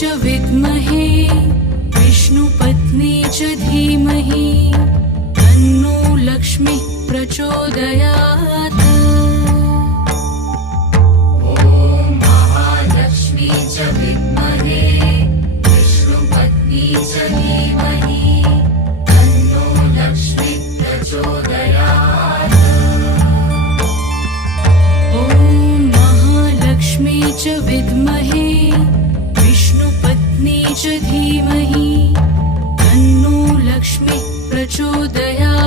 च विद्महे विष्णुपत्नी च धीमहि तन्नो लक्ष्मीः प्रचोदयात्। ॐ महालक्ष्मी च विद्महे विष्णुपत्नी च धीमहि तन्नो लक्ष्मी प्रचोदयात्। ॐ महालक्ष्मी च विद्महे विष्णुपत्नी च धीमहि तन्नो लक्ष्मीः प्रचोदयात्।